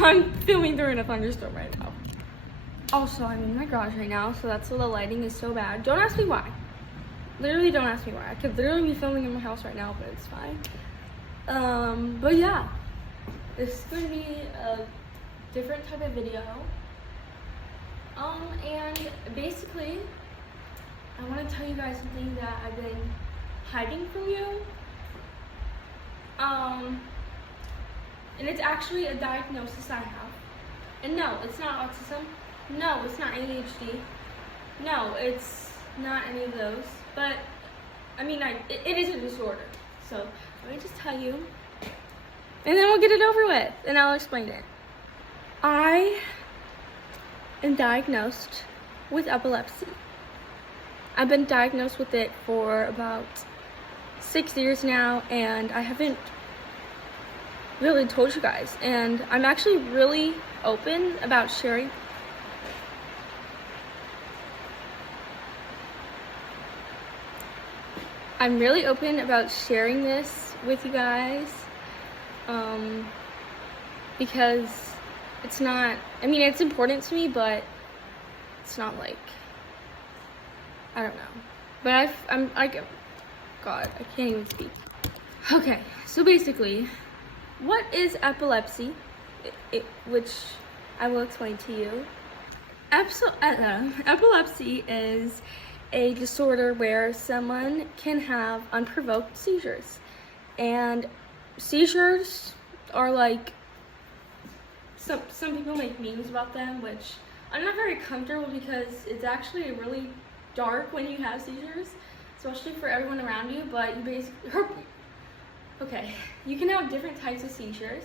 I'm filming during a thunderstorm right now. Also, I'm in my garage right now, so that's why the lighting is so bad. Don't ask me why. Literally don't ask me why. I could literally be filming in my house right now, but it's fine. But yeah, this is going to be a different type of video. And basically, I want to tell you guys something that I've been hiding from you. And it's actually a diagnosis I have. And no, it's not autism. No, it's not ADHD. No, it's not any of those. But, I mean, it is a disorder. So, let me just tell you. And then we'll get it over with. And I'll explain it. I am diagnosed with epilepsy. I've been diagnosed with it for about 6 years now. And I haven't really told you guys. And I'm actually really open about sharing. I'm really open about sharing this with you guys, because it's not, I mean, it's important to me, but it's not like, I don't know. But I'm like, God, I can't even speak. Okay, so basically, what is epilepsy? Which I will explain to you. Epilepsy is a disorder where someone can have unprovoked seizures. And seizures are like, some people make memes about them, which I'm not very comfortable because it's actually really dark when you have seizures, especially for everyone around you, but you basically, okay, you can have different types of seizures,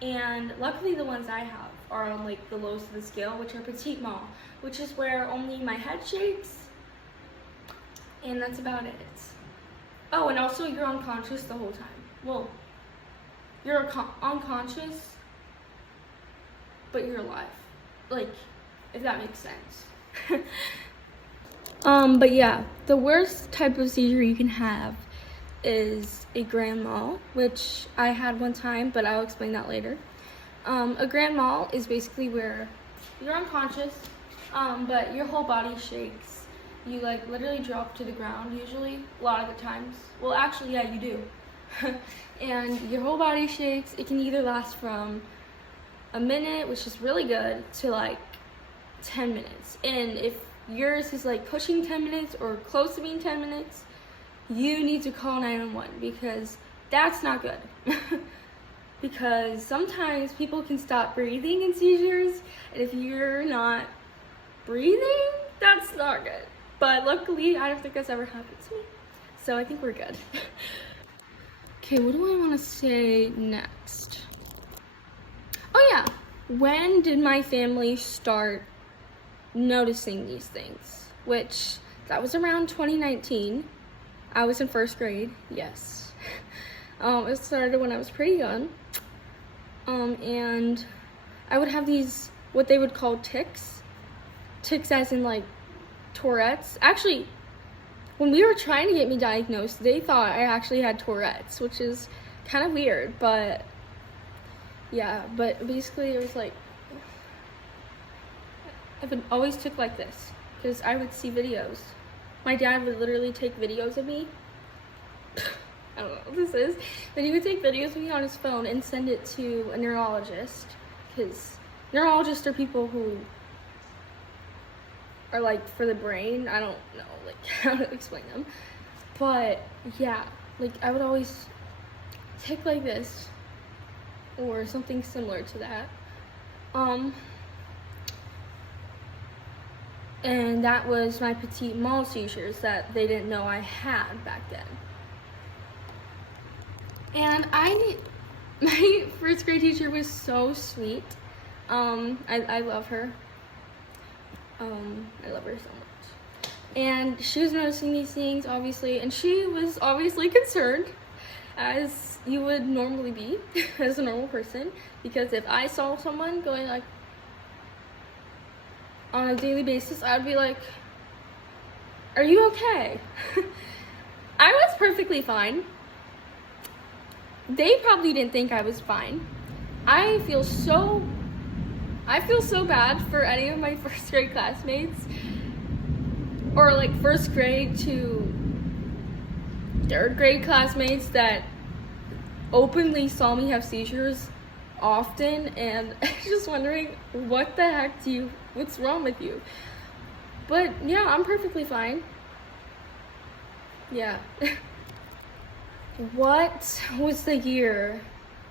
and luckily the ones I have are on like the lowest of the scale, which are petit mal, which is where only my head shakes, and that's about it. Oh, and also you're unconscious the whole time. Well, you're unconscious, but you're alive. Like, if that makes sense. But yeah, the worst type of seizure you can have is a grand mal, which I had one time, but I'll explain that later. A grand mal is basically where you're unconscious, but your whole body shakes. You like literally drop to the ground usually, a lot of the times. Well, actually, yeah, you do. And your whole body shakes. It can either last from a minute, which is really good, to like 10 minutes. And if yours is like pushing 10 minutes or close to being 10 minutes, you need to call 911 because that's not good. Because sometimes people can stop breathing in seizures, and if you're not breathing, that's not good. But luckily, I don't think that's ever happened to me, so I think we're good. Okay, what do I want to say next? Oh yeah, when did my family start noticing these things? Which, that was around 2019. I was in 1st grade, yes. It started when I was pretty young. And I would have these, what they would call tics. Tics as in like Tourette's. Actually, when we were trying to get me diagnosed, they thought I actually had Tourette's, which is kind of weird, but yeah, but basically it was like, I would always tick like this, because I would see videos. My dad would literally take videos of me. I don't know what this is. Then he would take videos of me on his phone and send it to a neurologist, because neurologists are people who are like for the brain. I don't know like how to explain them, but yeah, like I would always tick like this or something similar to that. And that was my petit mal seizures that they didn't know I had back then. And my 1st grade teacher was so sweet. I love her. I love her so much. And she was noticing these things, obviously, and she was obviously concerned, as you would normally be as a normal person, because if I saw someone going like on a daily basis, I'd be like, are you okay? I was perfectly fine. They probably didn't think I was fine. I feel so bad for any of my first grade classmates, or like first grade to third grade classmates that openly saw me have seizures often, and just wondering what's wrong with you? But yeah, I'm perfectly fine. Yeah. What was the year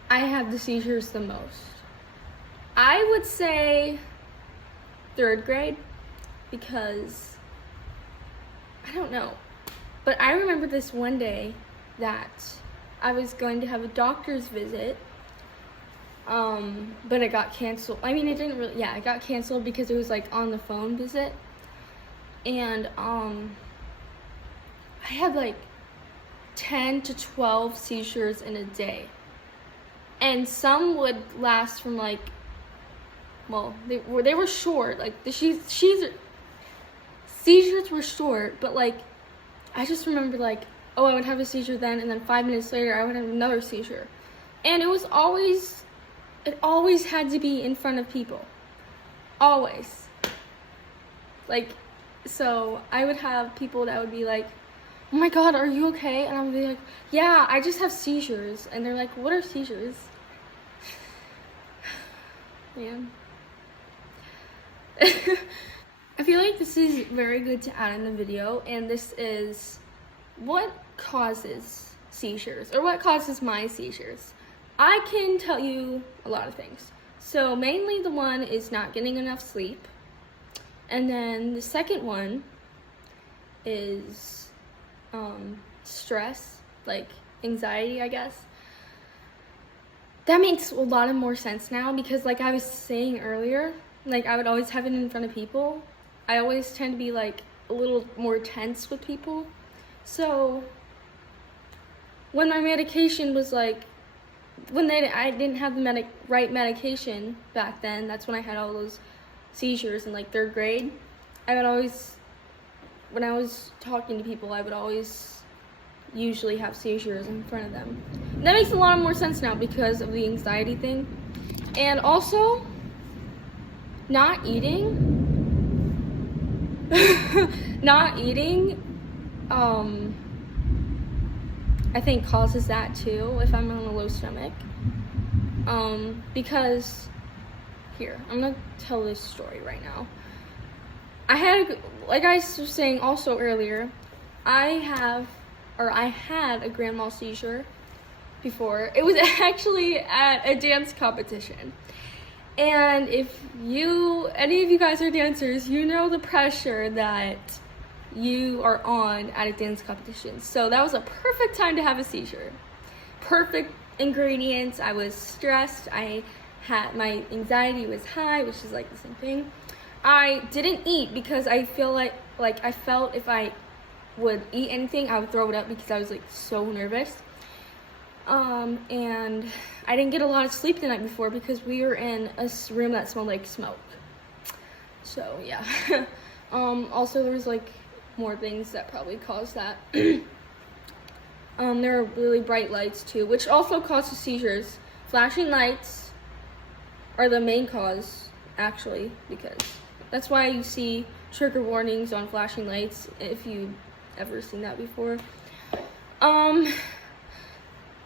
I had the seizures the most? I would say third grade, because I don't know. But I remember this one day that I was going to have a doctor's visit, but it got canceled. I mean, it got canceled because it was like on the phone visit. And I had like 10 to 12 seizures in a day. And some would last from like, well, they were short. Like the seizures were short, but like I just remember like, oh, I would have a seizure then, and then 5 minutes later I would have another seizure. And it always had to be in front of people. Always. Like, so I would have people that would be like, oh my God, are you okay? And I would be like, yeah, I just have seizures. And they're like, what are seizures? Man. I feel like this is very good to add in the video, and this is what causes seizures, or what causes my seizures. I can tell you a lot of things. So mainly the one is not getting enough sleep. And then the second one is stress, like anxiety, I guess. That makes a lot of more sense now, because like I was saying earlier, like I would always have it in front of people. I always tend to be like a little more tense with people. So when my medication was like, I didn't have the right medication back then, that's when I had all those seizures in like third grade. I would always, when I was talking to people, I would always usually have seizures in front of them. And that makes a lot more sense now because of the anxiety thing. And also, not eating, I think causes that too if I'm on a low stomach. Because, here, I'm gonna tell this story right now. Like I was saying also earlier, I had a grand mal seizure before. It was actually at a dance competition. And if any of you guys are dancers, you know the pressure that you are on at a dance competition. So that was a perfect time to have a seizure. Perfect ingredients. I was stressed. My anxiety was high, which is like the same thing. I didn't eat because I feel like I felt if I would eat anything, I would throw it up because I was like so nervous. And I didn't get a lot of sleep the night before because we were in a room that smelled like smoke. So yeah. Also there was like more things that probably caused that. There were really bright lights too, which also causes seizures. Flashing lights are the main cause, actually, because that's why you see trigger warnings on flashing lights, if you've ever seen that before.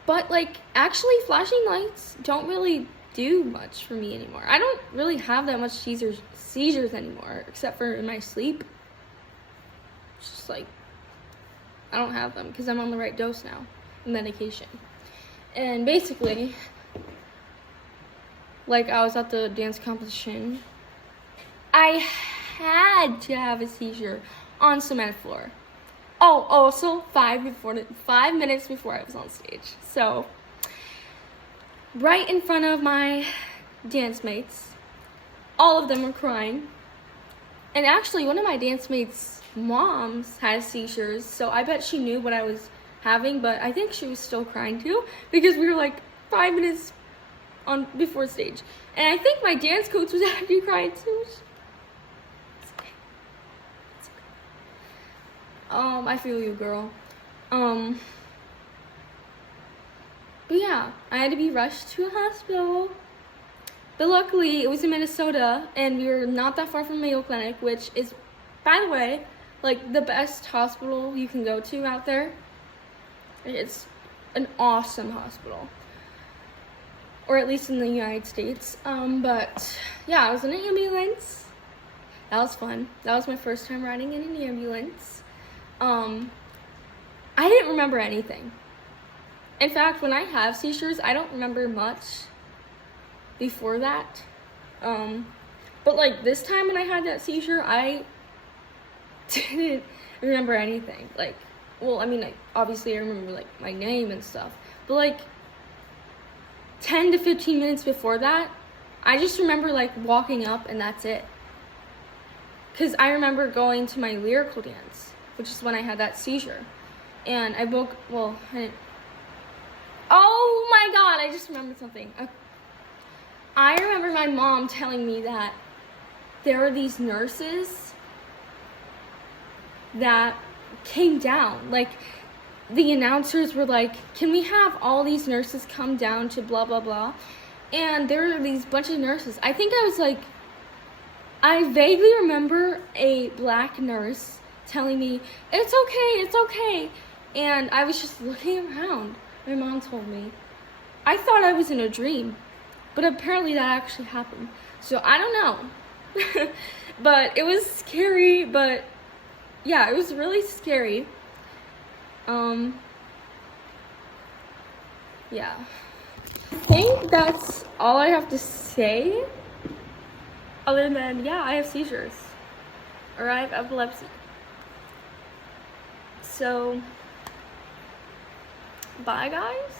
But like, actually flashing lights don't really do much for me anymore. I don't really have that much seizures anymore, except for in my sleep. It's just like, I don't have them because I'm on the right dose now, medication. And basically, like I was at the dance competition, I had to have a seizure on cement floor. Oh, also 5 minutes before I was on stage. So, right in front of my dance mates, all of them were crying. And actually, one of my dance mates' moms had seizures, so I bet she knew what I was having, but I think she was still crying too, because we were like 5 minutes before stage. And I think my dance coach was actually crying too. I feel you, girl. But yeah, I had to be rushed to a hospital But luckily, it was in Minnesota, and we were not that far from Mayo Clinic, which is, by the way, like the best hospital you can go to out there. It's an awesome hospital, or at least in the United States. But yeah, I was in an ambulance. That was fun. That was my first time riding in an ambulance. I didn't remember anything. In fact, when I have seizures, I don't remember much before that. But like this time when I had that seizure, I didn't remember anything. Like, well, I mean, like, obviously I remember like my name and stuff, but like 10 to 15 minutes before that, I just remember like walking up and that's it. Cause I remember going to my lyrical dance, which is when I had that seizure. And I woke, well, oh my God, I just remembered something. I remember my mom telling me that there were these nurses that came down. Like, the announcers were like, can we have all these nurses come down to blah, blah, blah. And there were these bunch of nurses. I think I was like, I vaguely remember a black nurse telling me, it's okay, it's okay. And I was just looking around. My mom told me. I thought I was in a dream, but apparently that actually happened. So I don't know. But it was scary, but yeah, it was really scary. Yeah. I think that's all I have to say. Other than, yeah, I have seizures. Or I have epilepsy. So, bye guys.